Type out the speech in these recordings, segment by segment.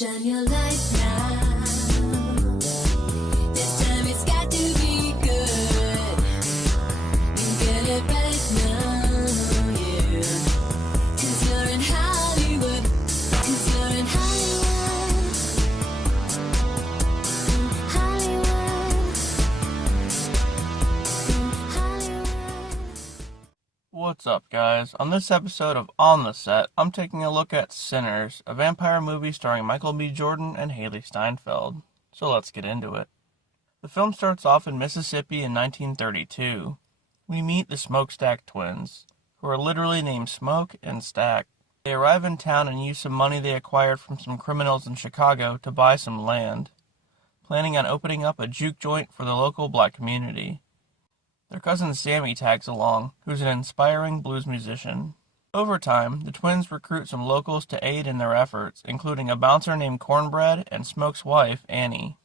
Shine your light now. This time it's got to be good. You get it right now, yeah. 'Cause you're in Hollywood. 'Cause you're in Hollywood. What's up, guys? On this episode of On the Set, I'm taking a look at Sinners, a vampire movie starring Michael B. Jordan and Haley Steinfeld. So let's get into it. The film starts off in Mississippi in 1932. We meet the Smokestack twins, who are literally named Smoke and Stack. They arrive in town and use some money they acquired from some criminals in Chicago to buy some land, planning on opening up a juke joint for the local black community. Their cousin Sammy tags along, who's an inspiring blues musician. Over time, the twins recruit some locals to aid in their efforts, including a bouncer named Cornbread and Smoke's wife, Annie.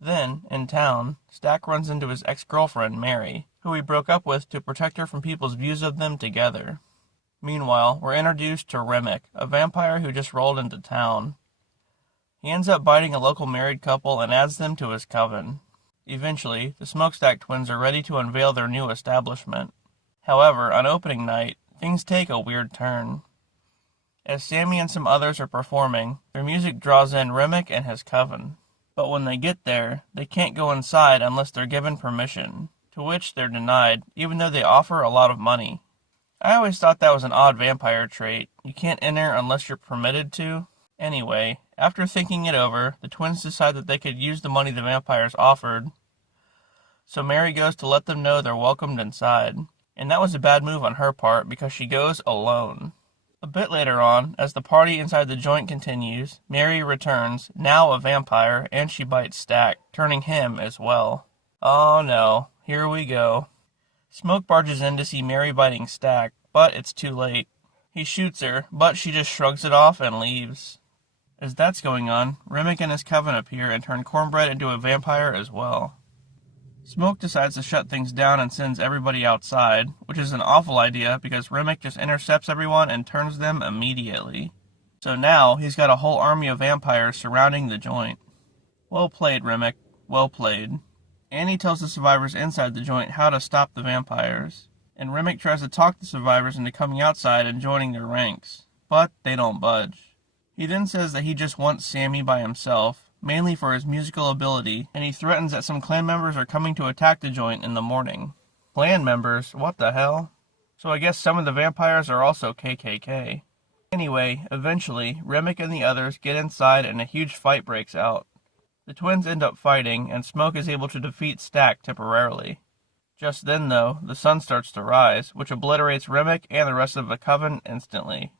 Then, in town, Stack runs into his ex-girlfriend, Mary, who he broke up with to protect her from people's views of them together. Meanwhile, we're introduced to Remick, a vampire who just rolled into town. He ends up biting a local married couple and adds them to his coven. Eventually, the Smokestack twins are ready to unveil their new establishment. However, on opening night, things take a weird turn. As Sammy and some others are performing, their music draws in Remick and his coven. But when they get there, they can't go inside unless they're given permission, to which they're denied, even though they offer a lot of money. I always thought that was an odd vampire trait. You can't enter unless you're permitted to. Anyway, after thinking it over, the twins decide that they could use the money the vampires offered. So Mary goes to let them know they're welcomed inside. And that was a bad move on her part because she goes alone. A bit later on, as the party inside the joint continues, Mary returns, now a vampire, and she bites Stack, turning him as well. Oh no, here we go. Smoke barges in to see Mary biting Stack, but it's too late. He shoots her, but she just shrugs it off and leaves. As that's going on, Remick and his coven appear and turn Cornbread into a vampire as well. Smoke decides to shut things down and sends everybody outside, which is an awful idea because Remick just intercepts everyone and turns them immediately. So now he's got a whole army of vampires surrounding the joint. Well played, Remick. Well played. Annie tells the survivors inside the joint how to stop the vampires, and Remick tries to talk the survivors into coming outside and joining their ranks, but they don't budge. He then says that he just wants Sammy by himself, mainly for his musical ability, and he threatens that some clan members are coming to attack the joint in the morning. Clan members? What the hell? So I guess some of the vampires are also KKK. Anyway, eventually, Remick and the others get inside and a huge fight breaks out. The twins end up fighting, and Smoke is able to defeat Stack temporarily. Just then, though, the sun starts to rise, which obliterates Remick and the rest of the coven instantly.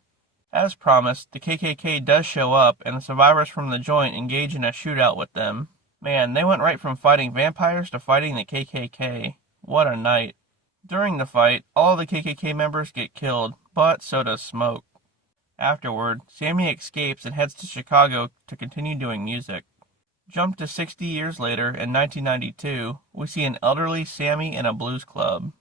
As promised, the KKK does show up, and the survivors from the joint engage in a shootout with them. Man, they went right from fighting vampires to fighting the KKK. What a night. During the fight, all of the KKK members get killed, but so does Smoke. Afterward, Sammy escapes and heads to Chicago to continue doing music. Jump to 60 years later, in 1992, we see an elderly Sammy in a blues club.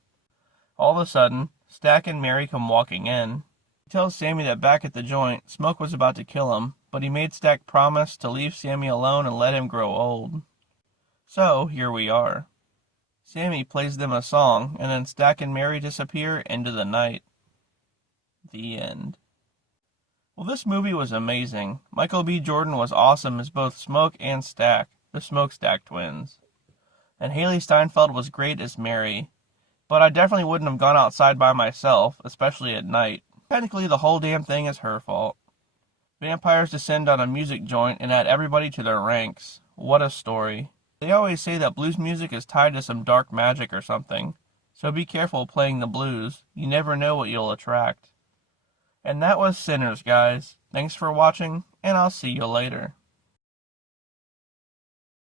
All of a sudden, Stack and Mary come walking in. He tells Sammy that back at the joint, Smoke was about to kill him, but he made Stack promise to leave Sammy alone and let him grow old. So, here we are. Sammy plays them a song, and then Stack and Mary disappear into the night. The end. Well, this movie was amazing. Michael B. Jordan was awesome as both Smoke and Stack, the Smokestack twins. And Haley Steinfeld was great as Mary. But I definitely wouldn't have gone outside by myself, especially at night. Technically, the whole damn thing is her fault. Vampires descend on a music joint and add everybody to their ranks. What a story. They always say that blues music is tied to some dark magic or something, so be careful playing the blues. You never know what you'll attract. And that was Sinners, guys. Thanks for watching, and I'll see you later.